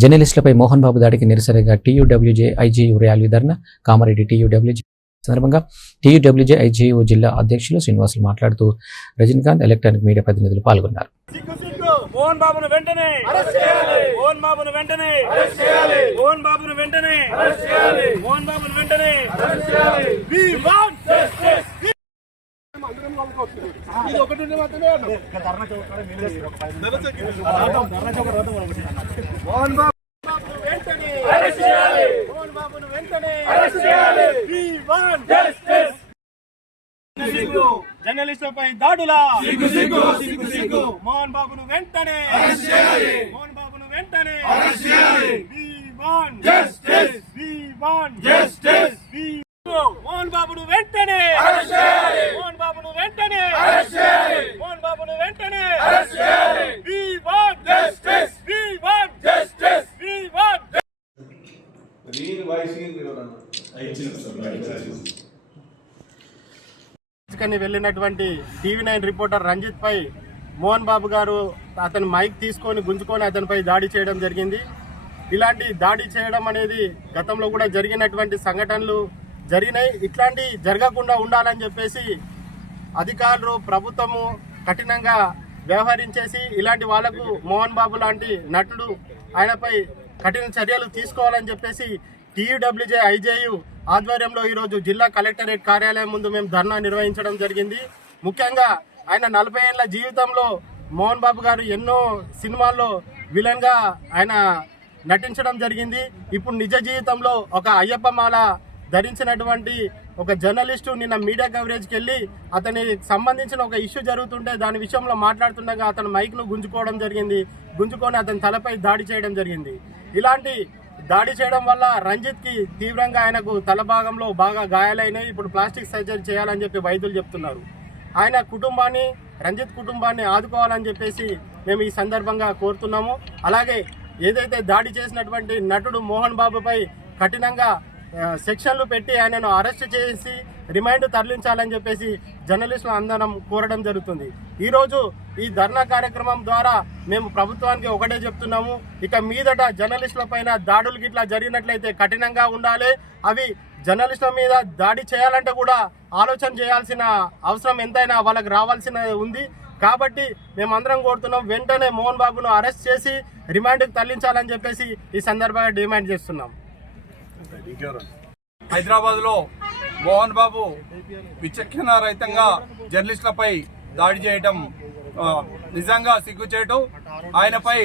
జర్నలిస్టులపై మోహన్ బాబు దాడికి నిరసనగా TUWJ IGU rally ధర్నా Kamareddy TUWJ సందర్భంగా టీయూడబ్ల్యూజే ఐజీయూ జిల్లా అధ్యక్షులు శ్రీనివాసులు మాట్లాడుతూ రజనీకాంత్ ఎలక్ట్రానిక్ మీడియా ప్రతినిధులు పాల్గొన్నారు. మోహన్ బాబును వెంటనే అరెస్ట్ చేయాలి. మోహన్ బాబును వెంటనే అరెస్ట్ చేయాలి. మోహన్ బాబును వెంటనే అరెస్ట్ చేయాలి. మోహన్ బాబును వెంటనే అరెస్ట్ చేయాలి. We want justice. ఇది ఒకటి మాత్రమే ధర్నా చౌకడ మోహన్ బాబును వెంటనే అరెస్ట్ చేయాలి. మోహన్ బాబును వెంటనే అరెస్ట్ చేయాలి. We want justice. జర్నలిస్టులపై దాడులా మోహన్ బాబును వెంటనే అరెస్ట్ చేయాలి. మోహన్ బాబును వెంటనే అరెస్ట్ చేయాలి. We want justice. We want justice. Mohan బాబును వెంటనే అరెస్ట్ చేయాలి. మోహన్ బాబును వెంటనే అరెస్ట్ చేయాలి. మోహన్ బాబును వెంటనే అరెస్ట్ చేయాలి. We want justice. We want justice. We want వెళ్ళినటువంటి టీవీ9 రిపోర్టర్ రంజిత్ పై మోహన్ బాబు గారు అతని మైక్ తీసుకొని గుంజుకొని అతనిపై దాడి చేయడం జరిగింది. ఇలాంటి దాడి చేయడం అనేది గతంలో కూడా జరిగినటువంటి సంఘటనలు జరిగినాయి. ఇట్లాంటి జరగకుండా ఉండాలని చెప్పేసి అధికారులు ప్రభుత్వము కఠినంగా వ్యవహరించేసి ఇలాంటి వాళ్లకు మోహన్ బాబు లాంటి నటుడు ఆయనపై కఠిన చర్యలు తీసుకోవాలని చెప్పేసి టీయూడబ్ల్యూజే ఐజేయు ఆధ్వర్యంలో ఈరోజు జిల్లా కలెక్టరేట్ కార్యాలయం ముందు మేము ధర్నా నిర్వహించడం జరిగింది. ముఖ్యంగా ఆయన 40 ఏళ్ల జీవితంలో మోహన్ బాబు గారు ఎన్నో సినిమాల్లో విలన్గా ఆయన నటించడం జరిగింది. ఇప్పుడు నిజ జీవితంలో ఒక అయ్యప్ప మాల ధరించినటువంటి ఒక జర్నలిస్టు నిన్న మీడియా కవరేజ్కి వెళ్ళి అతనికి సంబంధించిన ఒక ఇష్యూ జరుగుతుంటే దాని విషయంలో మాట్లాడుతుండగా అతను మైక్ను గుంజుకోవడం జరిగింది. గుంజుకొని అతని తలపై దాడి చేయడం జరిగింది. ఇలాంటి దాడి చేయడం వల్ల రంజిత్కి తీవ్రంగా ఆయనకు తల భాగంలో బాగా గాయాలైనాయి. ఇప్పుడు ప్లాస్టిక్ సర్జరీ చేయాలని చెప్పి వైద్యులు చెప్తున్నారు. ఆయన కుటుంబాన్ని రంజిత్ కుటుంబాన్ని ఆదుకోవాలని చెప్పేసి మేము ఈ సందర్భంగా కోరుతున్నాము. అలాగే ఏదైతే దాడి చేసినటువంటి నటుడు మోహన్ బాబుపై కఠినంగా సెక్షన్లు పెట్టి ఆయనను అరెస్ట్ చేసి రిమాండ్ తరలించాలని చెప్పేసి జర్నలిస్టులు అందరం కోరడం జరుగుతుంది. ఈరోజు ఈ ధర్నా కార్యక్రమం ద్వారా మేము ప్రభుత్వానికి ఒకటే చెప్తున్నాము, ఇక మీదట జర్నలిస్టుల పైన దాడులు గిట్లా జరిగినట్లయితే కఠినంగా ఉండాలి. అవి జర్నలిస్టుల మీద దాడి చేయాలంటే కూడా ఆలోచన చేయాల్సిన అవసరం ఎంతైనా వాళ్ళకి రావాల్సిన ఉంది. కాబట్టి మేమందరం కోరుతున్నాం, వెంటనే మోహన్ బాబును అరెస్ట్ చేసి రిమాండ్కి తరలించాలని చెప్పేసి ఈ సందర్భంగా డిమాండ్ చేస్తున్నాం. హైదరాబాద్లో మోహన్ బాబు విచక్షణ రహితంగా జర్నలిస్టులపై దాడి చేయడం నిజంగా సిగ్గుచేటు. ఆయనపై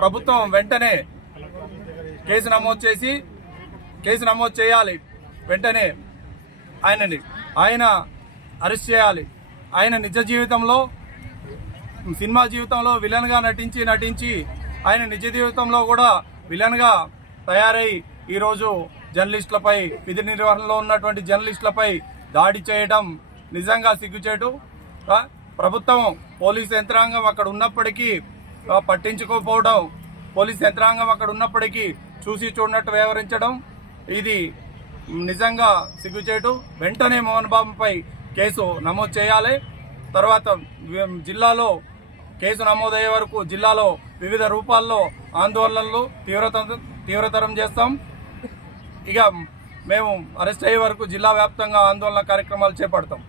ప్రభుత్వం వెంటనే కేసు నమోదు చేయాలి. వెంటనే ఆయన అరెస్ట్ చేయాలి. ఆయన నిజ జీవితంలో సినిమా జీవితంలో విలన్గా నటించి ఆయన నిజ జీవితంలో కూడా విలన్గా తయారై ఈరోజు జర్నలిస్టులపై విధి నిర్వహణలో ఉన్నటువంటి జర్నలిస్టులపై దాడి చేయడం నిజంగా సిగ్గుచేటు. ప్రభుత్వం పోలీస్ యంత్రాంగం అక్కడ ఉన్నప్పటికీ పట్టించుకోకపోవడం, పోలీస్ యంత్రాంగం అక్కడ ఉన్నప్పటికీ చూసి చూడనట్టు వ్యవహరించడం ఇది నిజంగా సిగ్గుచేటు. వెంటనే మోహన్ బాబుపై కేసు నమోదు చేయాలి. తర్వాత జిల్లాలో కేసు నమోదయ్యే వరకు జిల్లాలో వివిధ రూపాల్లో ఆందోళనలు తీవ్రతరం చేస్తాం. ఇక మేము అరెస్ట్ అయ్యే వరకు జిల్లా వ్యాప్తంగా ఆందోళన కార్యక్రమాలు చేపడతాం.